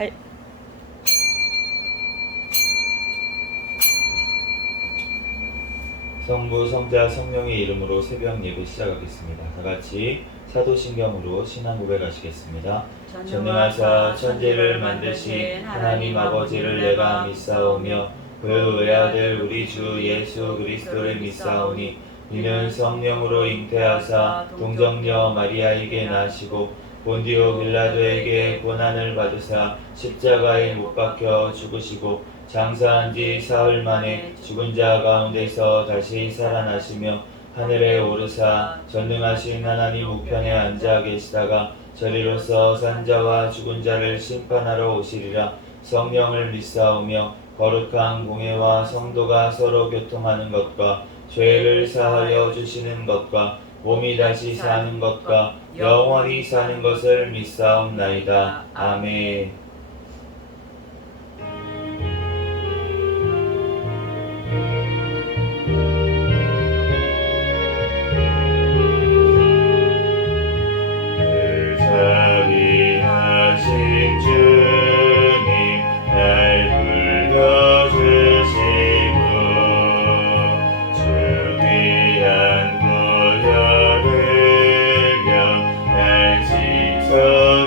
8. 성부, 성자, 성령의 이름으로 새벽 예배 시작하겠습니다. 다 같이 사도신경으로 신앙 고백하시겠습니다. 전능하사 천지를 만드신 하나님 아버지를 내가 믿사오며 그 외아들 우리 주 예수 그리스도를 믿사오니 이는 성령으로 잉태하사 동정녀 마리아에게 나시고 본디오 빌라도에게 고난을 받으사 십자가에 못 박혀 죽으시고 장사한 지 사흘 만에 죽은 자 가운데서 다시 살아나시며 하늘에 오르사 전능하신 하나님 우편에 앉아 계시다가 저리로서 산자와 죽은 자를 심판하러 오시리라. 성령을 믿사오며 거룩한 공회와 성도가 서로 교통하는 것과 죄를 사하여 주시는 것과 몸이 다시 사는 것과 영원히 사는 것을 믿사옵나이다. 아멘. 자비하신 주님 날 불러주시고 주 귀한 보혈 흘려 날 씻어주시니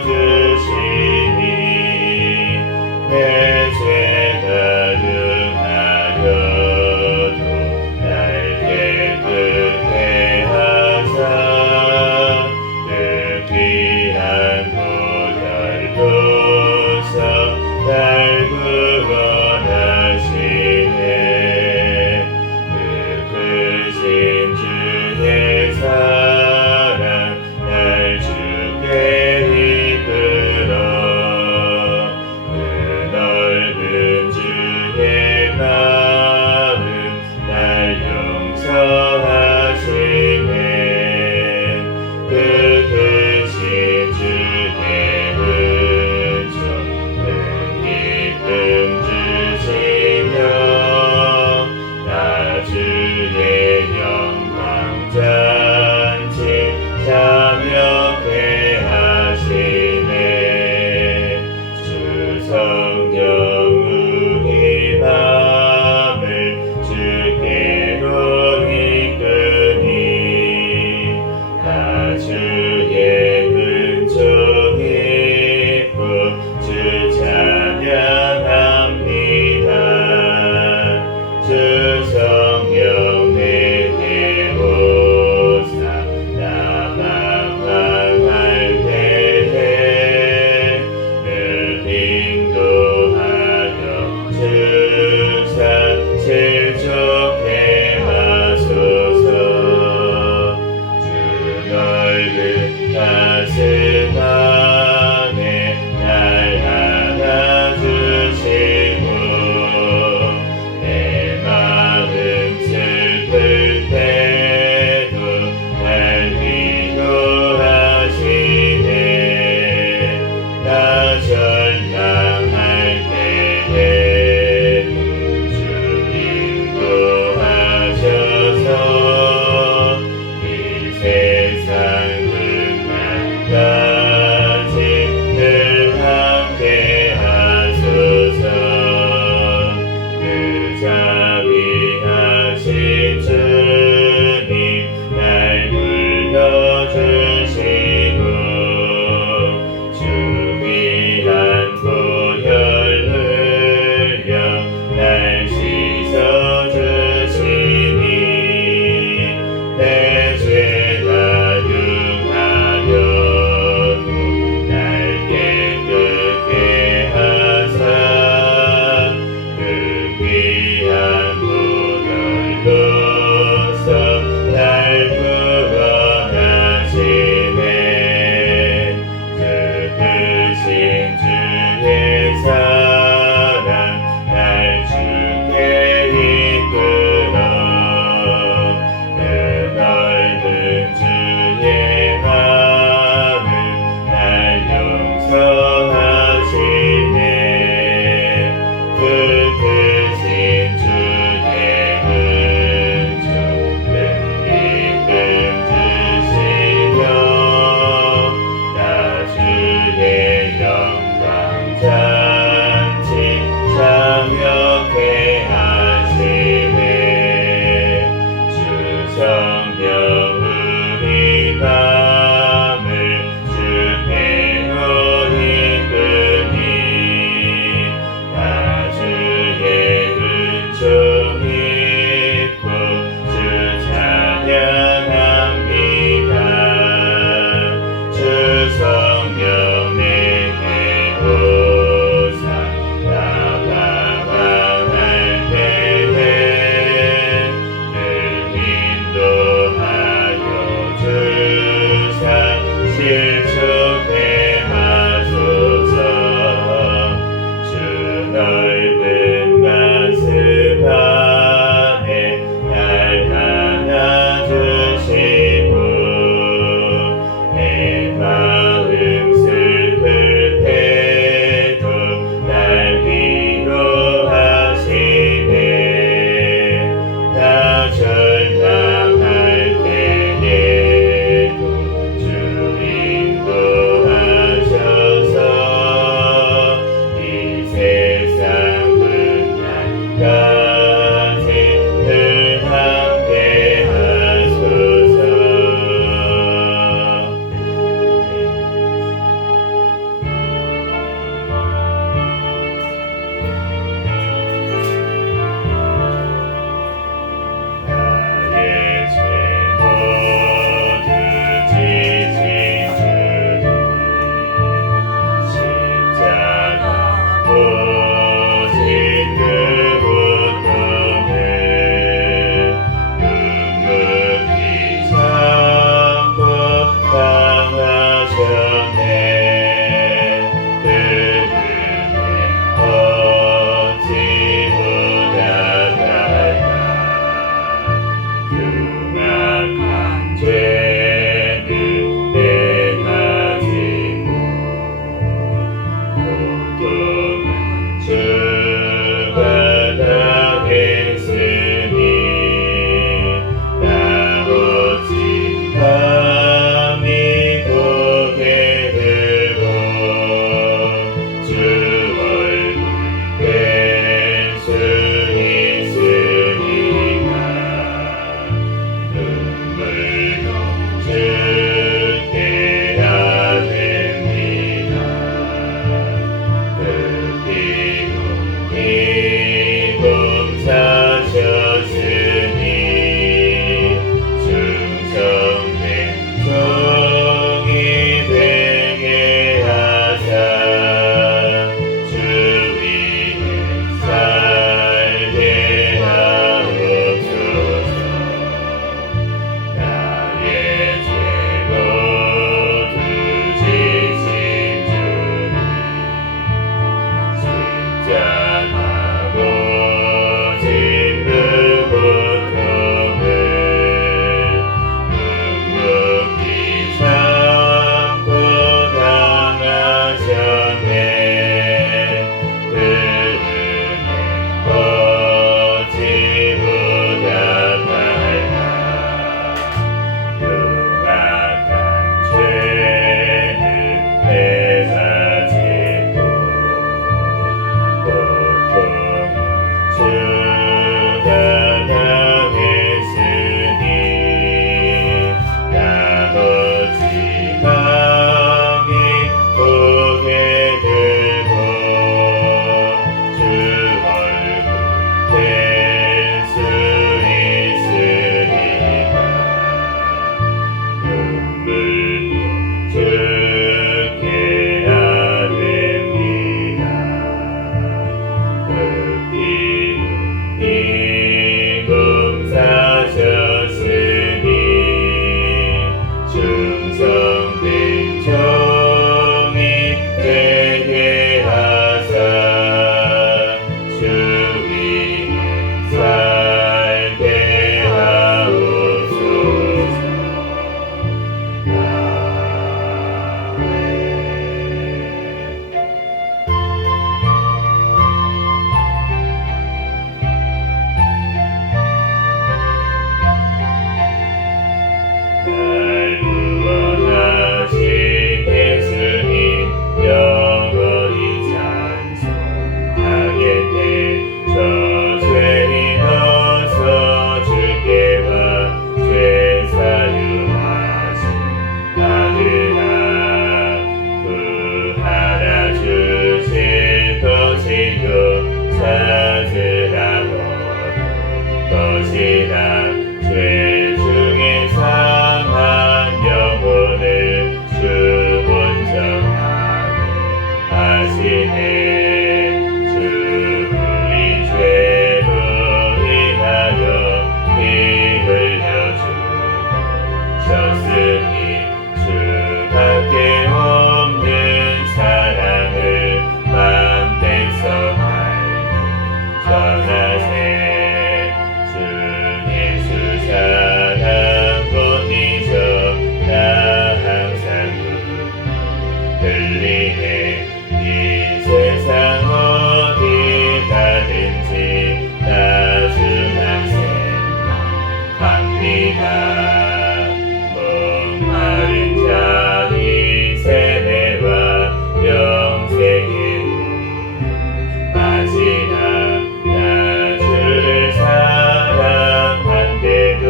하지나 나 주를 사랑한데도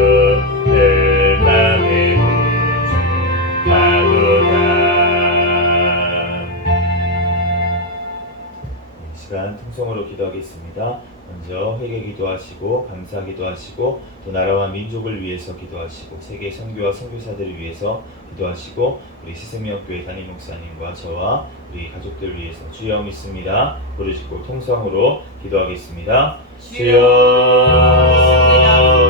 늘 맘에 부족하도다. 이 시간 통성으로 기도하겠습니다. 먼저 회개 기도하시고 감사 기도하시고 또 나라와 민족을 위해서 기도하시고 세계 선교와 선교사들을 위해서 기도하시고 우리 시생명교회 담임 목사님과 저와 우리 가족들 위해서 주여 믿습니다. 부르짖고 통성으로 기도하겠습니다. 주여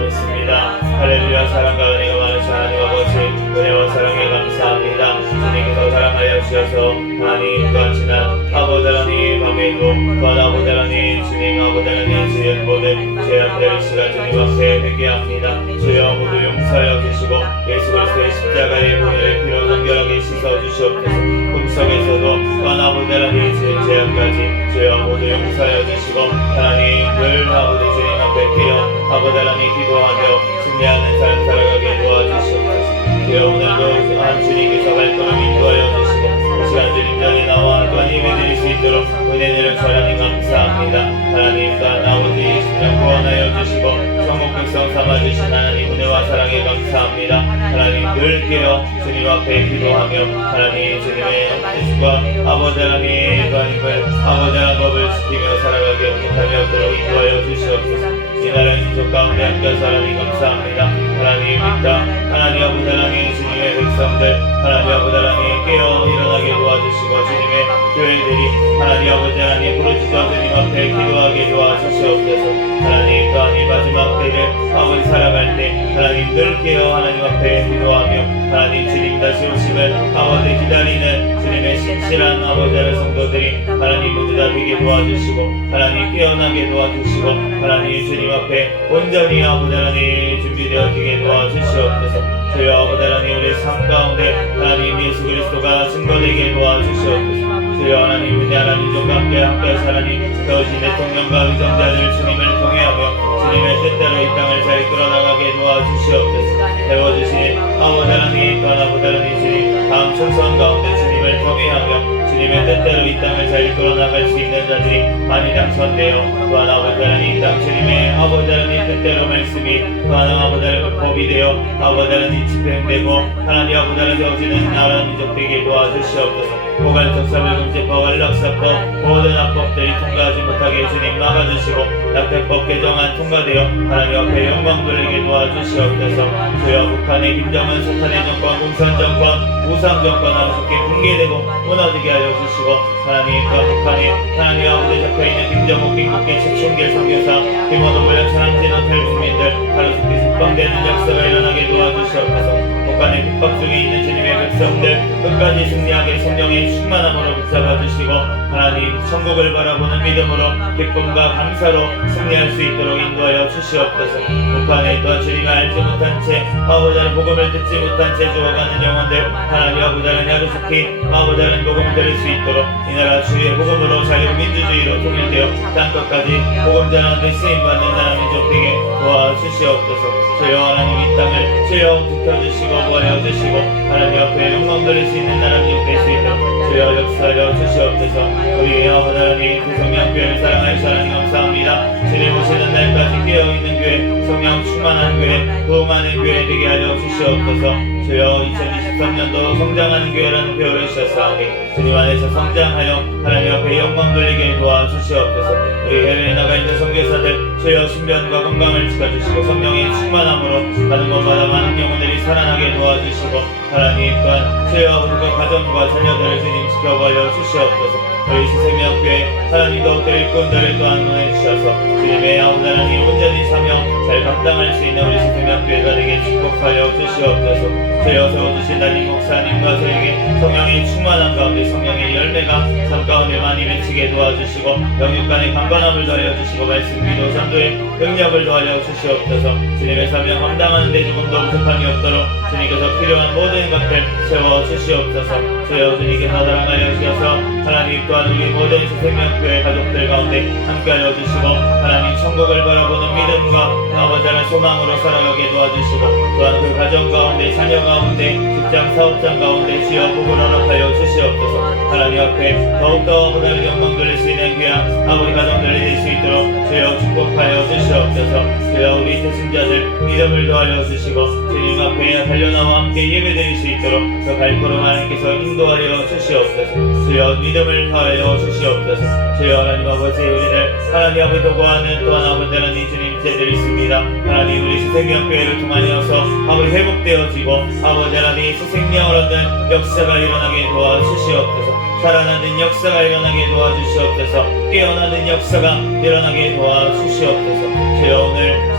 믿습니다. 할렐루야. 사랑과 은혜가 많으신 하나님 아버지, 은혜와 사랑에 감사합니다. 주님께서 사랑하여 주셔서 하나님 또한 지난 아버지 하나님 밤에도 또한 아버지 하나님 주님 아버지 하나님 주의 모든 죄악들을 시간 주님 앞에 회개합니다. 주여 모두 용서하여 주시고 예수 그리스도의 십자가의 보혈의 피로 정결하게 씻어 주시옵소서. 꿈속에서도 또한 아버지 하나님 주의 죄악까지 주여 모두 용서하여 주시고 하나님 늘 아버지 주님 앞에 깨어 아버지 하나님 기도하며 승리하는 삶 살아가게 도와주시옵소서. 주여 오늘도 한 주님께서 발걸음 인도하여 주시고 시간 주님 전에 나와 또한 예배드릴 수 있도록 은혜 내려주셔서 하나님 감사합니다. 하나님 또한 아버지 신령 구원하여 주시고 천국 백성 삼아주신 하나님 은혜와 사랑에 감사합니다. 하나님 늘 깨어 주님 앞에 기도하며 하나님 주님의 뜻과 아버지 하나님 하나님을 아버지 하나님 법을 지키며 살아가게 못하며 없도록 인도하여 주시옵소서. 이 나라 민족 가운데 함께하사 하나님 감사합니다. 하나님 믿다 하나님 아버지 하나님 주님의 백성들 하나님 아버지 하나님 깨어 일어나게 도와주시고 주님의 교회들이 하나님 아버지 하나님 부르짖어 주님 앞에 기도하게 도와주시옵소서. 하나님 또한 이 마지막 때를 아버지 살아갈 때 하나님 늘 깨어 하나님 앞에 기도하며 하나님 주님 다시 오심을 아버지 기다리는 주님의 신실한 아버지 하나님 성도들이 하나님 모두 다 되게 도와주시고 하나님 깨어나게 도와주시고 하나님 주님 앞에 온전히 아버지 하나님 준비되어지게 도와주시옵소서. 주여 아버지 하나님 우리 삶 가운데 하나님 예수 그리스도가 증거되게 도와주시옵소서. 주여 하나님 위대한 민족과 함께 하나님 더우신 대통령과 의정자들 주님을 통해하며 주님의 뜻대로 이 땅을 잘 이끌어나가게 도와주시옵소서. 세워주신 아버지 하나님 또한 아버지 하나님 주님 다음 총선 가운데 주님을 통해하며 주님의 뜻대로 이 땅을 잘 이끌어나갈 수 있는 자들이 많이 당선되어 또한 아버지 하나님 이 땅 주님의 아버지 하나님 뜻대로 말씀이 또한 아버지 하나님 법이 되어 아버지 하나님 집행되고 하나님 아버지 하나님 세워지는 나라 민족 되게 도와주시옵소서. 고갈적 사물금지법 완락사법 모든 악법들이 통과하지 못하게 주님 막아주시고 낙태법 개정안 통과되어 하나님 앞에 영광 돌리게 도와주시옵소서. 주여 북한의 김정은 사탄의 정권 공산 정권 우상 정권은 속히 붕괴되고 무너지게 하여 주시고 하나님 그 북한에 하나님 아버지 잡혀있는 김정욱 김국기 최충길 선교사 김원호 불량천 한진호 탈북민들 하루속히 석방되는 역사가 일어나게 도와주시옵소서. 북한의 국밥 속에 있는 주님의 백성들 끝까지 승리하게 성령의 충만함으로 붙잡아 주시고 하나님 천국을 바라보는 믿음으로 기쁨과 감사로 승리할 수 있도록 인도하여 주시옵소서. 북한에 또한 주님을 알지 못한 채 아버지 하나님 복음을 듣지 못한 채 죽어가는 영혼들 하나님 아버지 하나님 하루속히 아버지 하나님 복음을 들을 수 있도록 이 나라 주의 복음으로 자유민주주의로 통일되어 땅끝까지 복음 전하는 쓰임받는 나라 민족 되게 도와주시옵소서. 주여 하나님 이 땅을 주여 지켜주시고 보여주시고 하나님 앞에 영광 돌릴 수 있는 나라 민족 될 수 있도록 주여 역사하여 주시옵소서. 우리 아버지 하나님 구성명교회를 사랑하여 하나님 감사합니다. 주님 오시는 날까지 깨어있는 교회 성령 충만한 교회 부흥하는 교회 되게 하여 주시옵소서. 주여 2023년도 성장하는 교회라는 표를 주셨사오니 주님 안에서 성장하여 하나님 앞에 영광 돌리게 도와주시옵소서. 우리 해외에 나가 있는 선교사들 주여 신변과 건강을 지켜주시고 성령의 충만함으로 가는 곳마다 많은 영혼들이 살아나게 도와주시고 하나님 또한 주여 우리가 가정과 자녀들을 주님 지켜봐여 주시옵소서. 우리 시생명교회 하나님 더욱더 일꾼들을 또한 보내주셔서 주님의 아버지 하나님 온전히 사명 잘 감당할 수 있는 우리 시생명교회가 되게 축복하여 주시옵소서. 주여 세워주신 담임 목사님과 저에게 성령의 충만한 가운데 성령의 열매가 삶 가운데 많이 맺히게 도와주시고 영육 간의 강건함을 더하여 주시고 말씀 기도 전도의 능력을 더하여 주시옵소서. 주님의 사명 감당하는 데 조금도 부족함이 없도록 주님께서 필요한 모든 것들 채워주시옵소서. 주여 주님께서 나달아가여 주셔서 하나님 또한 우리 모든 생명교회 가족들 가운데 함께하여 주시고 하나님 천국을 바라보는 믿음과 아버지 하나님 소망으로 살아가게 도와주시고 또한 그 가정 가운데 자녀 가운데 직장 사업장 가운데 주여 복을 허락하여 주시옵소서. 하나님 앞에 더욱더 보다는 영광 돌릴 수 있는 귀한 아버지랑 아버지 가정들을 이룰 수 있도록 주여 축복하여 주시옵소서. 주여 우리 태승자들 믿음을 더하여 주시고 주님 앞에 달려나와 함께 예배드릴 수 있도록 그 발걸음 하나님께서 인도하여 주시옵소서. 주여 믿음을 더하여 주시옵소서. 주여 하나님 아버지 우리를 하나님 앞에 도구하는 또 하나 아버지 하나님 주님 제드리십니다. 하나님 우리 수생명교회를 통하여서 아버지 회복되어지고 아버지 하나님 수생명을 얻는 역사가 일어나게 도와주시옵소서. 살아나는 역사가 일어나게 도와주시옵소서. 깨어나는 역사가 일어나게 도와주시옵소서. 주여 오늘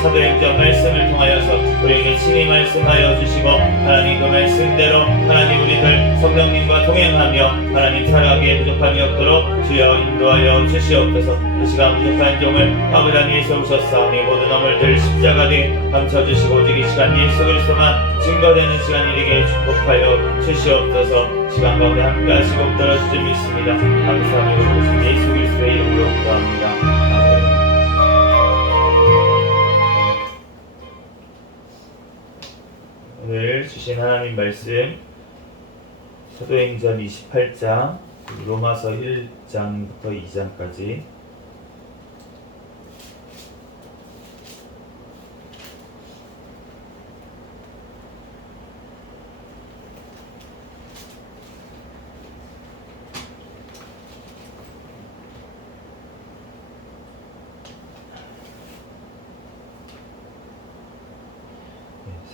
사도행전 말씀을 통하여서 우리에게 친히 말씀하여 주시고 하나님 그 말씀대로 하나님 우리들 성령님과 동행하며 하나님 살아가기에 부족함이 없도록 주여 인도하여 주시옵소서. 이 시간 부족한 종을 아버지 하나님께서 오셨사오니 모든 허물들 십자가에 감춰주시고 오직 이 시간 예수 그리스도만 증거되는 시간이 되게 축복하여 주시옵소서. 시간 가운데 함께 하시고 들어주실 줄 믿습니다. 감사하며 모든 예수 그리스도의 이름으로 기도합니다. 아멘. 오늘 주신 하나님 말씀 사도행전 28장 로마서 1장부터 2장까지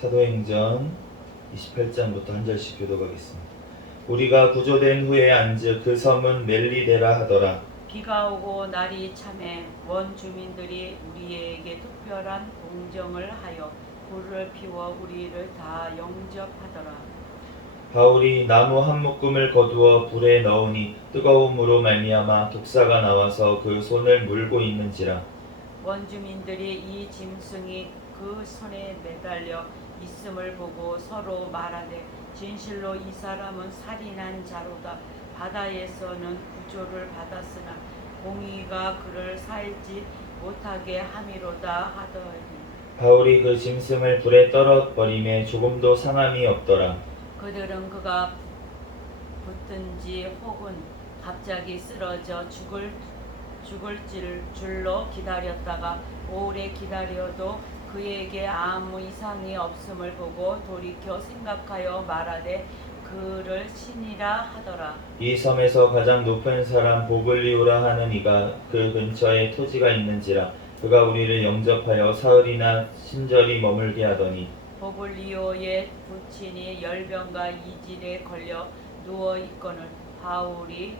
사도행전 28장부터 한 절씩 교독하겠습니다. 우리가 구조된 후에 안즉 그 섬은 멜리데라 하더라. 비가 오고 날이 참해 원주민들이 우리에게 특별한 공정을 하여 불을 피워 우리를 다 영접하더라. 바울이 나무 한 묶음을 거두어 불에 넣으니 뜨거움으로 말미암아 독사가 나와서 그 손을 물고 있는지라. 원주민들이 이 짐승이 그 손에 매달려 있음을 보고 서로 말하되 진실로 이 사람은 살인한 자로다. 바다에서는 구조를 받았으나 공의가 그를 살지 못하게 함이로다 하더니 바울이 그 짐승을 불에 떨어버림에 조금도 상함이 없더라. 그들은 그가 붙든지 혹은 갑자기 쓰러져 죽을 줄로 기다렸다가 오래 기다려도 그에게 아무 이상이 없음을 보고 돌이켜 생각하여 말하되 그를 신이라 하더라. 이 섬에서 가장 높은 사람 보글리오라 하는 이가 그 근처에 토지가 있는지라. 그가 우리를 영접하여 사흘이나 신절히 머물게 하더니 보글리오의 부친이 열병과 이질에 걸려 누워 있거늘 바울이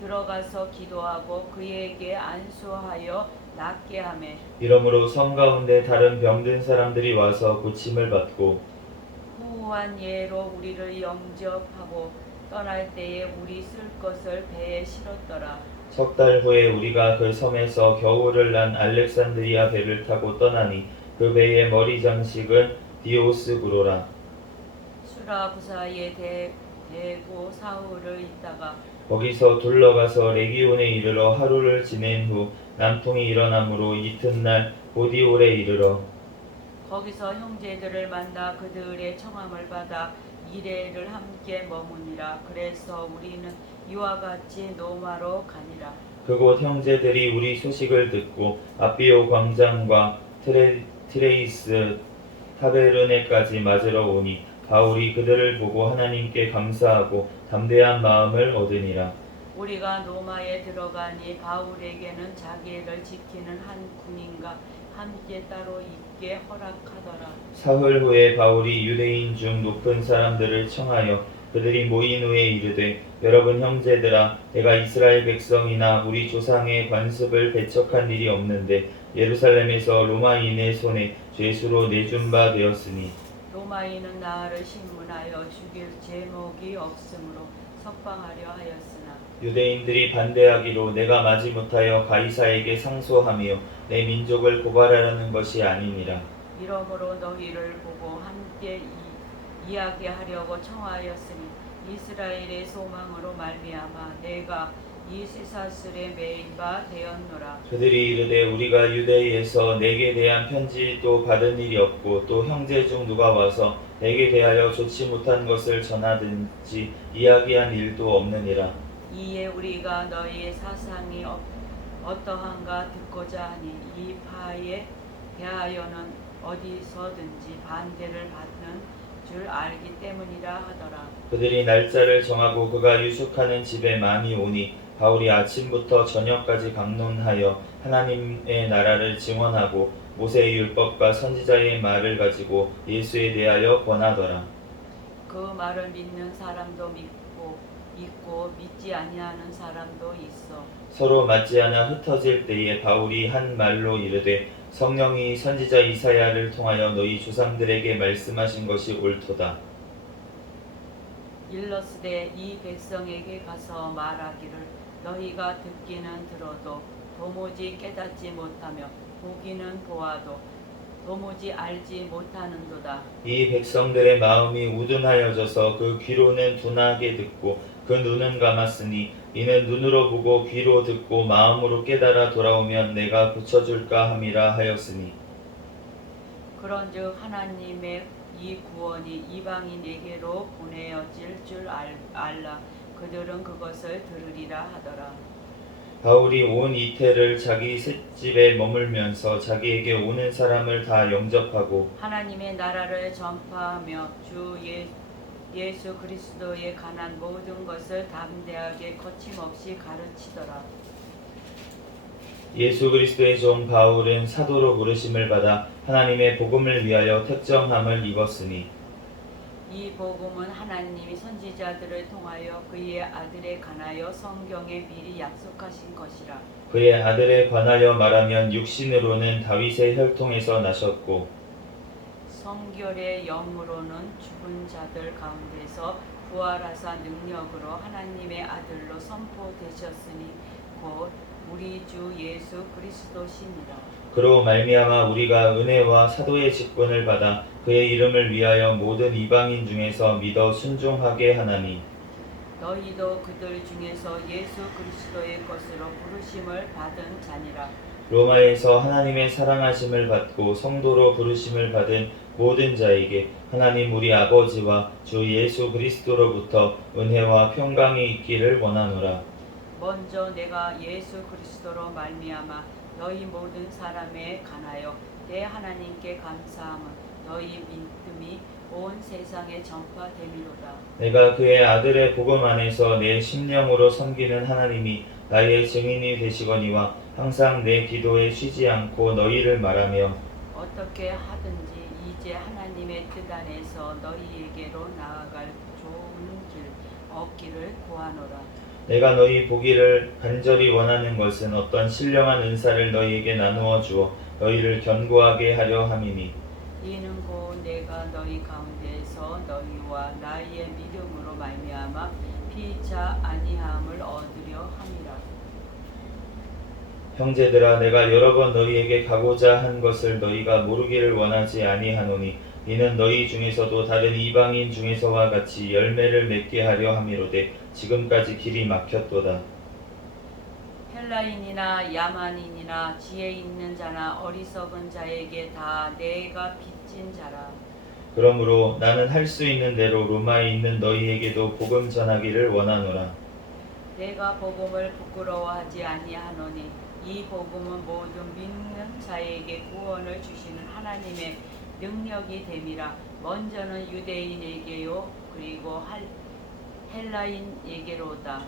들어가서 기도하고 그에게 안수하여 낫게 하매 이러므로 섬 가운데 다른 병든 사람들이 와서 고침을 받고 후한 예로 우리를 영접하고 떠날 때에 우리 쓸 것을 배에 실었더라. 석 달 후에 우리가 그 섬에서 겨울을 난 알렉산드리아 배를 타고 떠나니 그 배의 머리 장식은 디오스구로라. 수라 부사에 대고 사흘을 있다가 거기서 둘러가서 레기온에 이르러 하루를 지낸 후 남풍이 일어나므로 이튿날 보디올에 이르러 거기서 형제들을 만나 그들의 청함을 받아 이레를 함께 머무니라. 그래서 우리는 이와 같이 노마로 가니라. 그곳 형제들이 우리 소식을 듣고 아비오 광장과 트레이스 타베르네까지 맞으러 오니 바울이 그들을 보고 하나님께 감사하고 담대한 마음을 얻으니라. 우리가 노마에 들어가니 바울에게는 자기를 지키는 한 군인과 함께 따로 있게 허락하더라. 사흘 후에 바울이 유대인 중 높은 사람들을 청하여 그들이 모인 후에 이르되 여러분 형제들아 내가 이스라엘 백성이나 우리 조상의 관습을 배척한 일이 없는데 예루살렘에서 로마인의 손에 죄수로 내준 바 되었으니 로마인은 나를 신문하여 죽일 제목이 없으므로 석방하려 하였으나 유대인들이 반대하기로 내가 마지못하여 가이사에게 상소하며 내 민족을 고발하려는 것이 아니니라. 이러므로 너희를 보고 함께 이야기하려고 청하였으니 이스라엘의 소망으로 말미암아 내가 이 쇠사슬에 매인 바 되었노라. 그들이 이르되 우리가 유대에서 내게 대한 편지도 받은 일이 없고 또 형제 중 누가 와서 내게 대하여 좋지 못한 것을 전하든지 이야기한 일도 없느니라. 이에 우리가 너희의 사상이 어떠한가 듣고자 하니 이 파에 대하여는 어디서든지 반대를 받는 줄 알기 때문이라 하더라. 그들이 날짜를 정하고 그가 유숙하는 집에 많이 오니 바울이 아침부터 저녁까지 강론하여 하나님의 나라를 증언하고 모세의 율법과 선지자의 말을 가지고 예수에 대하여 권하더라. 그 말을 믿는 사람도 믿고 믿지 아니하는 사람도 있어. 서로 맞지 않아 흩어질 때에 바울이 한 말로 이르되 성령이 선지자 이사야를 통하여 너희 조상들에게 말씀하신 것이 옳도다. 일러스되 이 백성에게 가서 말하기를 너희가 듣기는 들어도 도무지 깨닫지 못하며 보기는 보아도 도무지 알지 못하는도다. 이 백성들의 마음이 우둔하여져서 그 귀로는 둔하게 듣고 그 눈은 감았으니 이는 눈으로 보고 귀로 듣고 마음으로 깨달아 돌아오면 내가 고쳐줄까 함이라 하였으니 그런즉 하나님의 이 구원이 이방인에게로 보내어질 줄 알라. 그들은 그것을 들으리라 하더라. 바울이 온 이태를 자기 셋집에 머물면서 자기에게 오는 사람을 다 영접하고 하나님의 나라를 전파하며 주 예수 그리스도에 관한 모든 것을 담대하게 거침없이 가르치더라. 예수 그리스도의 종 바울은 사도로 부르심을 받아 하나님의 복음을 위하여 택정함을 입었으니 이 복음은 하나님이 선지자들을 통하여 그의 아들에 관하여 성경에 미리 약속하신 것이라. 그의 아들에 관하여 말하면 육신으로는 다윗의 혈통에서 나셨고 성결의 영으로는 죽은 자들 가운데서 부활하사 능력으로 하나님의 아들로 선포되셨으니 곧 우리 주 예수 그리스도시니라. 그로 말미암아 우리가 은혜와 사도의 직분을 받아 그의 이름을 위하여 모든 이방인 중에서 믿어 순종하게 하나니 너희도 그들 중에서 예수 그리스도의 것으로 부르심을 받은 자니라. 로마에서 하나님의 사랑하심을 받고 성도로 부르심을 받은 모든 자에게 하나님 우리 아버지와 주 예수 그리스도로부터 은혜와 평강이 있기를 원하노라. 먼저 내가 예수 그리스도로 말미암아 너희 모든 사람에 관하여 내 하나님께 감사함은 너희 믿음이 온 세상에 전파됨이로다. 내가 그의 아들의 복음 안에서 내 심령으로 섬기는 하나님이 나의 증인이 되시거니와 항상 내 기도에 쉬지 않고 너희를 말하며 어떻게 하든지 이제 하나님의 뜻 안에서 너희에게로 나아갈 좋은 길 얻기를 구하노라. 내가 너희 보기를 간절히 원하는 것은 어떤 신령한 은사를 너희에게 나누어 주어 너희를 견고하게 하려 함이니 이는 곧 내가 너희 가운데에서 너희와 나의 믿음으로 말미암아 피차 아니함을 얻으려 함이라. 형제들아 내가 여러 번 너희에게 가고자 한 것을 너희가 모르기를 원하지 아니하노니 이는 너희 중에서도 다른 이방인 중에서와 같이 열매를 맺게 하려 함이로되 지금까지 길이 막혔도다. 헬라인이나 야만인이나 지혜 있는 자나 어리석은 자에게 다 내가 빚진 자라. 그러므로 나는 할 수 있는 대로 로마에 있는 너희에게도 복음 전하기를 원하노라. 내가 복음을 부끄러워하지 아니하노니 이 복음은 모든 믿는 자에게 구원을 주시는 하나님의 능력이 됨이라. 먼저는 유대인에게요 그리고 헬라인에게로다.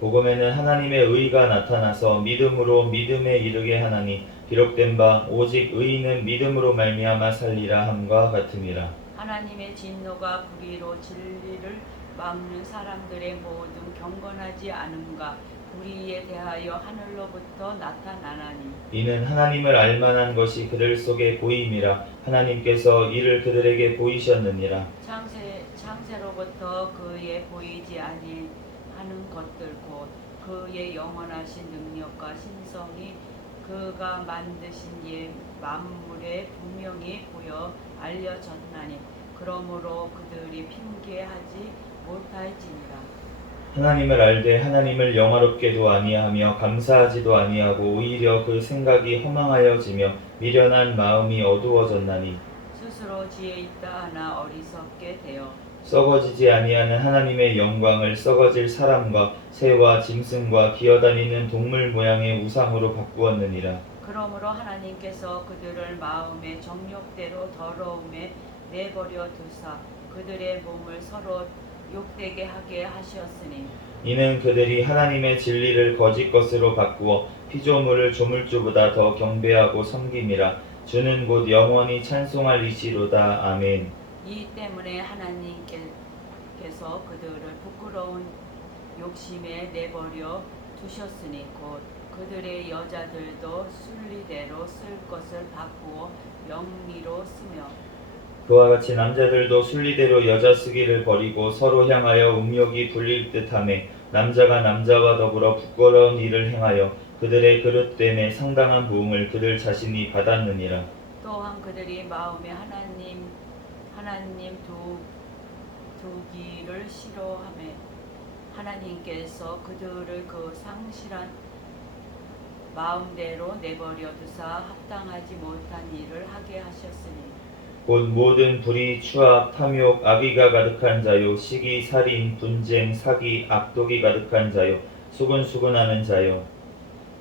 복음에는 하나님의 의가 나타나서 믿음으로 믿음에 이르게 하나니 기록된 바 오직 의인은 믿음으로 말미암아 살리라 함과 같음이라. 하나님의 진노가 불의로 진리를 막는 사람들의 모든 경건하지 않음과 불의에 대하여 하늘로부터 나타나나니 이는 하나님을 알만한 것이 그들 속에 보임이라. 하나님께서 이를 그들에게 보이셨느니라. 창세로부터 그의 보이지 아니하는 것들 곧 그의 영원하신 능력과 신성이 그가 만드신 만물에 분명히 보여 알려졌나니 그러므로 그들이 핑계하지 못할지니라. 하나님을 알되 하나님을 영화롭게도 아니하며 감사하지도 아니하고 오히려 그 생각이 허망하여지며 미련한 마음이 어두워졌나니 스스로 지혜 있다 하나 어리석게 되어 썩어지지 아니하는 하나님의 영광을 썩어질 사람과 새와 짐승과 기어다니는 동물 모양의 우상으로 바꾸었느니라. 그러므로 하나님께서 그들을 마음의 정욕대로 더러움에 내버려 두사 그들의 몸을 서로 욕되게 하게 하셨으니 이는 그들이 하나님의 진리를 거짓 것으로 바꾸어 피조물을 조물주보다 더 경배하고 섬김이라. 주는 곧 영원히 찬송할 이시로다. 아멘. 이 때문에 하나님께서 그들을 부끄러운 욕심에 내버려 두셨으니 곧 그들의 여자들도 순리대로 쓸 것을 바꾸어 영리로 쓰며 그와 같이 남자들도 순리대로 여자 쓰기를 버리고 서로 향하여 음욕이 불릴 듯하며 남자가 남자와 더불어 부끄러운 일을 행하여 그들의 그릇됨에 상당한 부흥을 그들 자신이 받았느니라. 또한 그들이 마음에 하나님 두기를 싫어하며 하나님께서 그들을 그 상실한 마음대로 내버려 두사 합당하지 못한 일을 하게 하셨으니 곧 모든 불의, 추악, 탐욕, 악의가 가득한 자요, 시기, 살인, 분쟁, 사기, 악독이 가득한 자요, 수근수근하는 자요,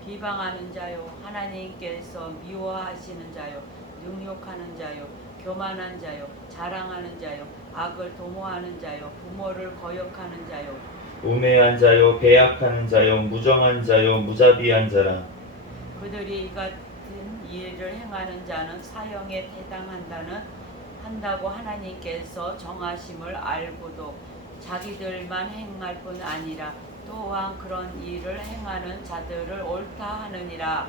비방하는 자요, 하나님께서 미워하시는 자요, 능욕하는 자요, 교만한 자요, 자랑하는 자요, 악을 도모하는 자요, 부모를 거역하는 자요, 우매한 자요, 배약하는 자요, 무정한 자요, 무자비한 자라. 그들이 이 같은 일을 행하는 자는 사형에 한다고 하나님께서 정하심을 알고도 자기들만 행할 뿐 아니라 또한 그런 일을 행하는 자들을 옳다 하느니라.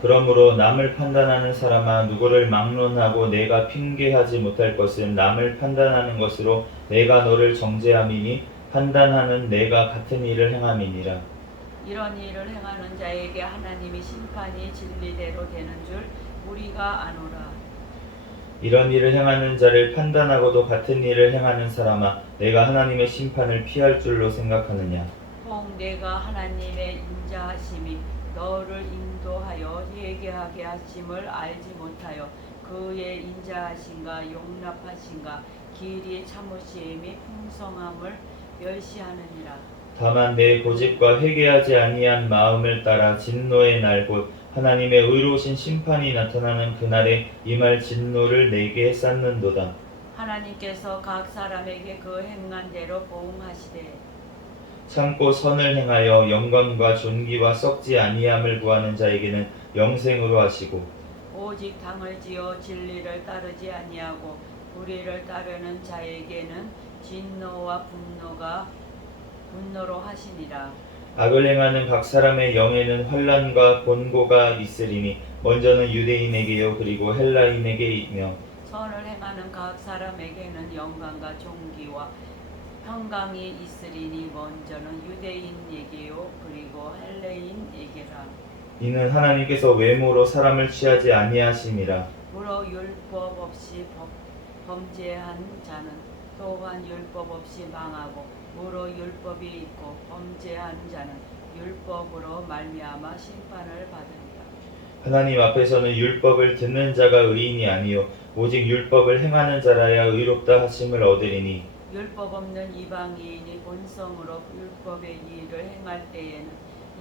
그러므로 남을 판단하는 사람아, 누구를 막론하고 내가 핑계하지 못할 것은 남을 판단하는 것으로 내가 너를 정죄함이니 판단하는 내가 같은 일을 행함이니라. 이런 일을 행하는 자에게 하나님이 심판이 진리대로 되는 줄 우리가 아노라. 이런 일을 행하는 자를 판단하고도 같은 일을 행하는 사람아, 내가 하나님의 심판을 피할 줄로 생각하느냐? 혹 내가 하나님의 인자하심이 너를 인도하여 회개하게 하심을 알지 못하여 그의 인자하심과 용납하심과 길이 참으심이 풍성함을 멸시하느니라. 다만 내 고집과 회개하지 아니한 마음을 따라 진노의 날 곧 하나님의 의로우신 심판이 나타나는 그날에 임할 진노를 내게 쌓는도다. 하나님께서 각 사람에게 그 행한 대로 보응하시되 참고 선을 행하여 영광과 존귀와 썩지 아니함을 구하는 자에게는 영생으로 하시고 오직 당을 지어 진리를 따르지 아니하고 불의를 따르는 자에게는 진노와 분노로 하시니라. 악을 행하는 각 사람의 영에는 환난과 곤고가 있으리니 먼저는 유대인에게요 그리고 헬라인에게이며 선을 행하는 각 사람에게는 영광과 존귀와 평강이 있으리니 먼저는 유대인에게요 그리고 헬라인에게라. 이는 하나님께서 외모로 사람을 취하지 아니하심이라. 무로 율법 없이 범죄한 자는 또한 율법 없이 망하고 무로 율법이 있고 범죄한 자는 율법으로 말미암아 심판을 받으리라. 하나님 앞에서는 율법을 듣는 자가 의인이 아니요 오직 율법을 행하는 자라야 의롭다 하심을 얻으리니 율법 없는 이방인이 본성으로 율법의 일을 행할 때에는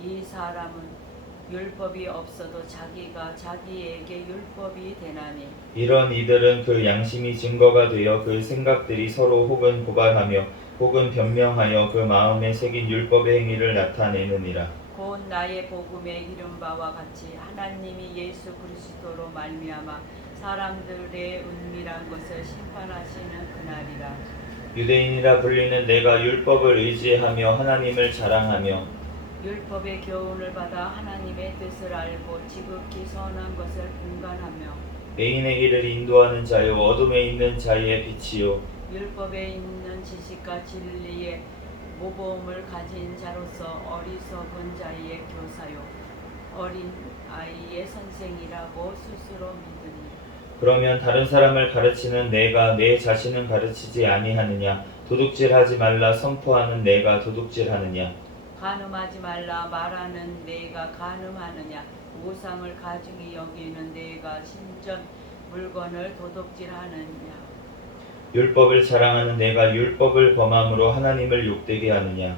이 사람은 율법이 없어도 자기가 자기에게 율법이 되나니 이런 이들은 그 양심이 증거가 되어 그 생각들이 서로 혹은 고발하며 혹은 변명하여 그 마음에 새긴 율법의 행위를 나타내느니라. 곧 나의 복음에 이른 바와 같이 하나님이 예수 그리스도로 말미암아 사람들의 은밀한 것을 심판하시는 그날이라. 유대인이라 불리는 내가 율법을 의지하며 하나님을 자랑하며 율법의 교훈을 받아 하나님의 뜻을 알고 지극히 선한 것을 분간하며 의인의 길을 인도하는 자요 어둠에 있는 자의 빛이요 율법에 있는 지식과 진리의 모범을 가진 자로서 어리석은 자의 교사요 어린 아이의 선생이라고 스스로 믿으니 그러면 다른 사람을 가르치는 내가 내 자신은 가르치지 아니하느냐 도둑질하지 말라 선포하는 내가 도둑질하느냐 간음하지 말라 말하는 내가 간음하느냐 우상을 가증히 여기는 내가 신전 물건을 도둑질하느냐 율법을 자랑하는 내가 율법을 범함으로 하나님을 욕되게 하느냐.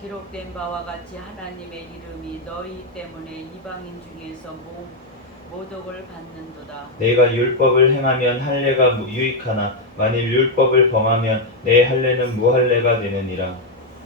기록된 바와 같이 하나님의 이름이 너희 때문에 이방인 중에서 모독을 받는도다. 내가 율법을 행하면 할례가 유익하나 만일 율법을 범하면 내 할례는 무할례가 되느니라.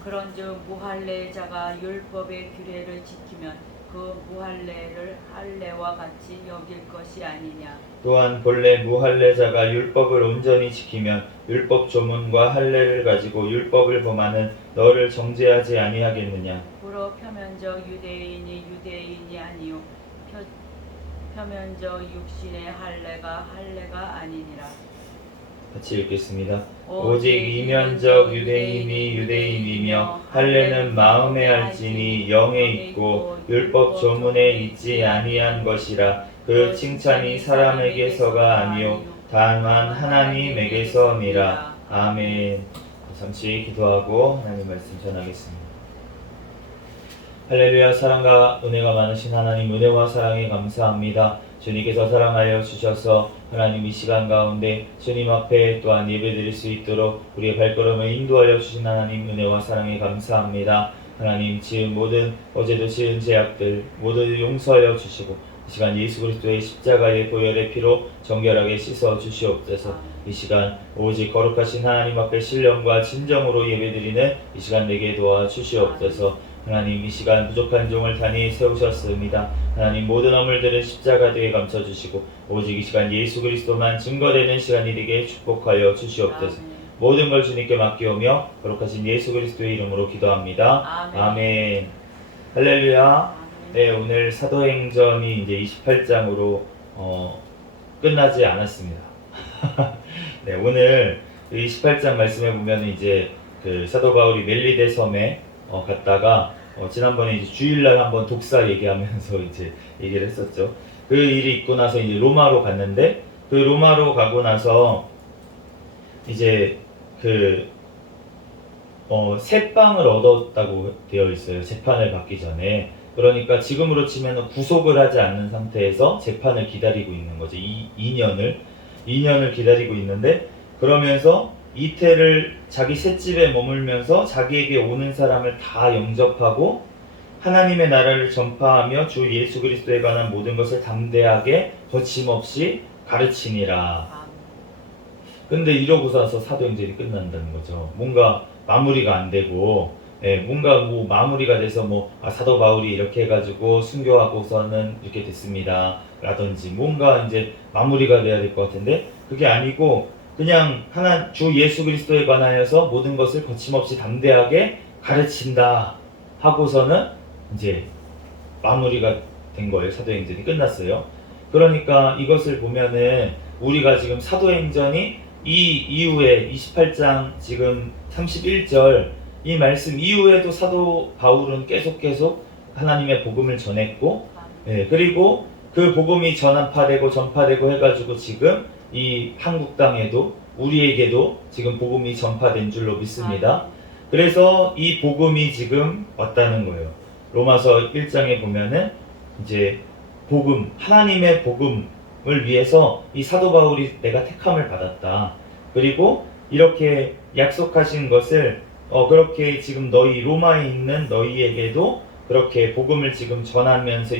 그런즉 무할례자가 율법의 규례를 지키면 그 무할례를 할례와 같이 여길 것이 아니냐. 또한 본래 무할례자가 율법을 온전히 지키면 율법 조문과 할례를 가지고 율법을 범하는 너를 정죄하지 아니하겠느냐. 우로 표면적 유대인이 아니요 표면적 육신의 할례가 아니니라. 같이 읽겠습니다. 오직 이면적 유대인이 유대인이며 할례는 마음에 할지니 영에 있고 율법 조문에 있지 아니한 것이라. 그 칭찬이 사람에게서가 아니요 다만 하나님에게서니라. 아멘. 잠시 기도하고 하나님 말씀 전하겠습니다. 할렐루야. 사랑과 은혜가 많으신 하나님, 은혜와 사랑에 감사합니다. 주님께서 사랑하여 주셔서 하나님 이 시간 가운데 주님 앞에 또한 예배드릴 수 있도록 우리의 발걸음을 인도하여 주신 하나님, 은혜와 사랑에 감사합니다. 하나님, 지은 모든 어제도 지은 죄악들 모두 용서하여 주시고 이 시간 예수 그리스도의 십자가의 보혈의 피로 정결하게 씻어 주시옵소서. 이 시간 오직 거룩하신 하나님 앞에 신령과 진정으로 예배드리는 이 시간 되게 도와 주시옵소서. 하나님, 이 시간 부족한 종을 단히 세우셨습니다. 하나님, 모든 허물들은 십자가 뒤에 감춰주시고 오직 이 시간 예수 그리스도만 증거되는 시간이 되게 축복하여 주시옵소서. 모든 걸 주님께 맡기오며 거룩하신 예수 그리스도의 이름으로 기도합니다. 아멘. 할렐루야. 네, 오늘 사도행전이 이제 28장으로 끝나지 않았습니다. 네, 오늘 28장 말씀에 보면 이제 그 사도 바울이 멜리데 섬에 갔다가 지난번에 이제 주일날 한번 독사 얘기하면서 이제 얘기를 했었죠. 그 일이 있고 나서 이제 로마로 갔는데 그 로마로 가고 나서 이제 새 빵을 얻었다고 되어 있어요. 재판을 받기 전에. 그러니까 지금으로 치면 구속을 하지 않는 상태에서 재판을 기다리고 있는 거죠. 2년을 기다리고 있는데 그러면서 이태를 자기 셋집에 머물면서 자기에게 오는 사람을 다 영접하고 하나님의 나라를 전파하며 주 예수 그리스도에 관한 모든 것을 담대하게 거침없이 가르치니라. 근데 이러고서 사도행전이 끝난다는 거죠. 뭔가 마무리가 안 되고 뭔가 마무리가 돼서 사도 바울이 이렇게 해가지고 순교하고서는 이렇게 됐습니다 라든지 뭔가 이제 마무리가 돼야 될 것 같은데 그게 아니고 그냥 주 예수 그리스도에 관하여서 모든 것을 거침없이 담대하게 가르친다 하고서는 이제 마무리가 된 거예요. 사도행전이 끝났어요. 그러니까 이것을 보면은 우리가 지금 사도행전이 이 이후에 28장 지금 31절 이 말씀 이후에도 사도 바울은 계속 하나님의 복음을 전했고 그리고 그 복음이 전파되고 해가지고 지금 이 한국 땅에도 우리에게도 지금 복음이 전파된 줄로 믿습니다. 그래서 이 복음이 지금 왔다는 거예요. 로마서 1장에 보면은 이제 복음, 하나님의 복음을 위해서 이 사도 바울이 내가 택함을 받았다. 그리고 이렇게 약속하신 것을 그렇게 지금 너희 로마에 있는 너희에게도 그렇게 복음을 지금 전하면서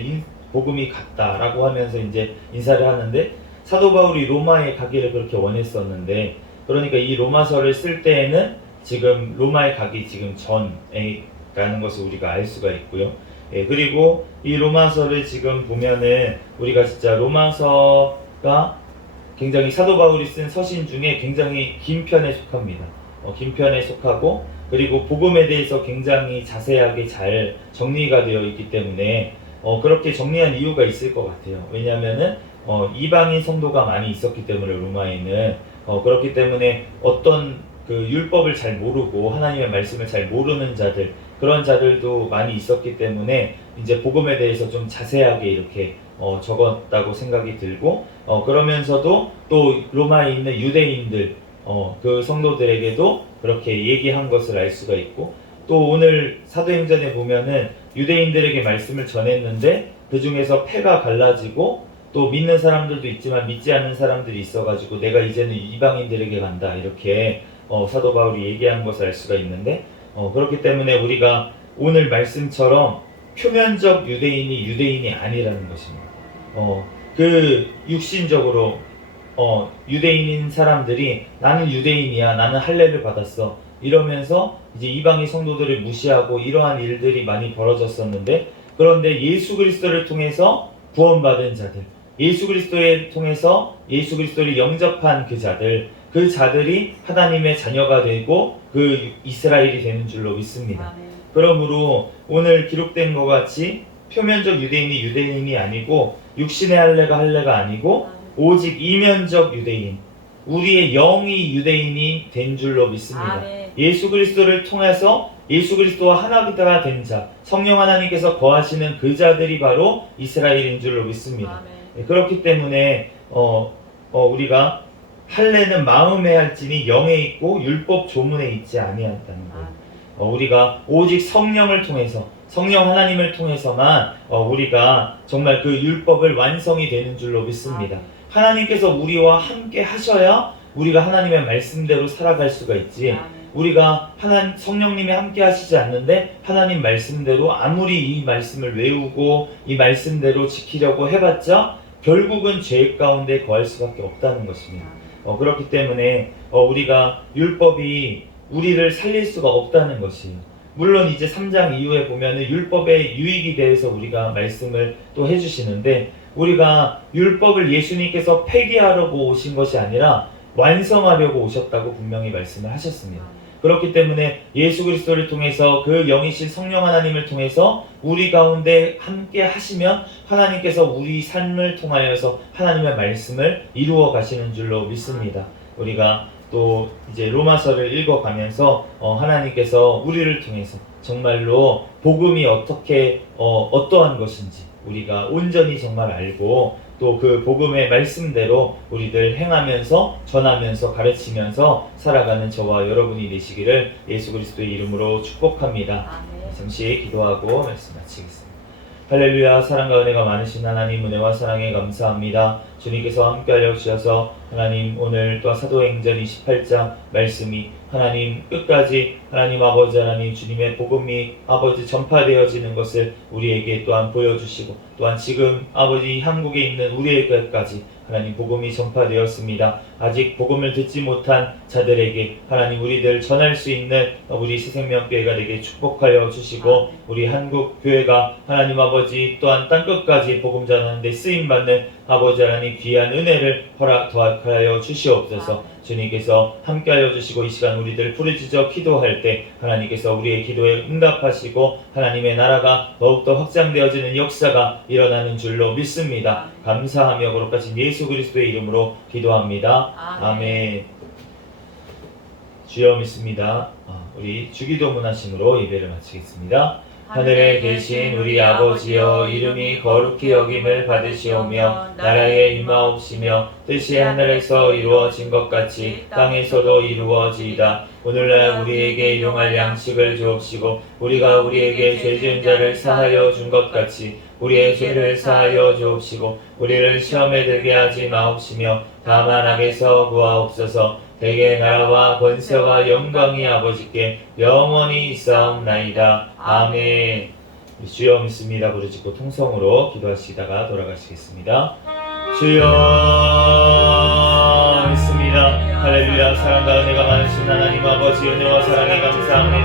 복음이 갔다라고 하면서 이제 인사를 하는데 사도 바울이 로마에 가기를 그렇게 원했었는데 그러니까 이 로마서를 쓸 때에는 지금 로마에 가기 지금 전에 라는 것을 우리가 알 수가 있고요. 그리고 이 로마서를 지금 보면은 우리가 진짜 로마서가 굉장히 사도 바울이 쓴 서신 중에 굉장히 긴 편에 속합니다. 긴 편에 속하고 그리고 복음에 대해서 굉장히 자세하게 잘 정리가 되어 있기 때문에 그렇게 정리한 이유가 있을 것 같아요. 왜냐하면은 이방인 성도가 많이 있었기 때문에 로마에는 그렇기 때문에 어떤 그 율법을 잘 모르고 하나님의 말씀을 잘 모르는 자들 그런 자들도 많이 있었기 때문에 이제 복음에 대해서 좀 자세하게 이렇게 적었다고 생각이 들고 그러면서도 또 로마에 있는 유대인들 그 성도들에게도 그렇게 얘기한 것을 알 수가 있고 또 오늘 사도행전에 보면은 유대인들에게 말씀을 전했는데 그 중에서 패가 갈라지고 또 믿는 사람들도 있지만 믿지 않는 사람들이 있어가지고 내가 이제는 이방인들에게 간다 이렇게 사도 바울이 얘기하는 것을 알 수가 있는데 그렇기 때문에 우리가 오늘 말씀처럼 표면적 유대인이 아니라는 것입니다. 그 육신적으로 유대인인 사람들이 나는 유대인이야, 나는 할례를 받았어 이러면서 이제 이방인 성도들을 무시하고 이러한 일들이 많이 벌어졌었는데, 그런데 예수 그리스도를 통해서 구원받은 자들, 예수 그리스도를 통해서 예수 그리스도를 영접한 그 자들이 하나님의 자녀가 되고 그 이스라엘이 되는 줄로 믿습니다. 아멘. 그러므로 오늘 기록된 것 같이 표면적 유대인이 아니고 육신의 할례가 아니고 오직 이면적 유대인, 우리의 영이 유대인이 된 줄로 믿습니다. 아멘. 예수 그리스도를 통해서 예수 그리스도와 하나가 된 자, 성령 하나님께서 거하시는 그 자들이 바로 이스라엘인 줄로 믿습니다. 아멘. 그렇기 때문에 우리가 할례는 마음에 할지니 영에 있고 율법 조문에 있지 아니한다는 거예요. 우리가 오직 성령을 통해서, 성령 하나님을 통해서만 우리가 정말 그 율법을 완성이 되는 줄로 믿습니다. 아멘. 하나님께서 우리와 함께 하셔야 우리가 하나님의 말씀대로 살아갈 수가 있지, 우리가 성령님이 함께 하시지 않는데 하나님 말씀대로 아무리 이 말씀을 외우고 이 말씀대로 지키려고 해봤자 결국은 죄 가운데 거할 수밖에 없다는 것입니다. 그렇기 때문에 우리가 율법이 우리를 살릴 수가 없다는 것이에요. 물론 이제 3장 이후에 보면은 율법의 유익에 대해서 우리가 말씀을 또 해주시는데, 우리가 율법을 예수님께서 폐기하려고 오신 것이 아니라 완성하려고 오셨다고 분명히 말씀을 하셨습니다. 그렇기 때문에 예수 그리스도를 통해서 그 영이신 성령 하나님을 통해서 우리 가운데 함께 하시면 하나님께서 우리 삶을 통하여서 하나님의 말씀을 이루어 가시는 줄로 믿습니다. 우리가 또 이제 로마서를 읽어가면서 하나님께서 우리를 통해서 정말로 복음이 어떠한 것인지 우리가 온전히 정말 알고 또 그 복음의 말씀대로 우리들 행하면서 전하면서 가르치면서 살아가는 저와 여러분이 되시기를 예수 그리스도의 이름으로 축복합니다. 아멘. 잠시 기도하고 말씀 마치겠습니다. 할렐루야. 사랑과 은혜가 많으신 하나님, 은혜와 사랑에 감사합니다. 주님께서 함께하여 주셔서 하나님 오늘 또 사도행전 28장 말씀이 하나님 끝까지 하나님 아버지 하나님 주님의 복음이 아버지 전파되어지는 것을 우리에게 또한 보여주시고, 또한 지금 아버지 한국에 있는 우리에게까지 하나님 복음이 전파되었습니다. 아직 복음을 듣지 못한 자들에게 하나님 우리들 전할 수 있는 우리 새생명교회가 되게 축복하여 주시고, 우리 한국 교회가 하나님 아버지 또한 땅끝까지 복음 전하는 데 쓰임받는 아버지 하나님 귀한 은혜를 허락하여 주시옵소서. 주님께서 함께하여 주시고 이 시간 우리들 부르짖어 기도할 때 하나님께서 우리의 기도에 응답하시고 하나님의 나라가 더욱더 확장되어지는 역사가 일어나는 줄로 믿습니다. 감사하며 거룩하신 예수 그리스도의 이름으로 기도합니다. 아멘. 주여 믿습니다. 우리 주기도문 하심으로 예배를 마치겠습니다. 하늘에 계신 우리 아버지여, 이름이 거룩히 여김을 받으시오며 나라에 임하옵시며 뜻이 하늘에서 이루어진 것 같이 땅에서도 이루어지이다. 오늘날 우리에게 일용할 양식을 주옵시고 우리가 우리에게 죄 지은 자를 사하여 준 것 같이 우리의 죄를 사하여 주옵시고 우리를 시험에 들게 하지 마옵시며 다만 악에서 구하옵소서. 대개 나라와 권세와 영광이 아버지께 영원히 있사옵나이다. 아멘. 주여 믿습니다. 부르짖고 통성으로 기도하시다가 돌아가시겠습니다. 주여 믿습니다. 할렐루야. 사랑과 은혜가 많으신 하나님 아버지, 은혜와 사랑에 감사합니다.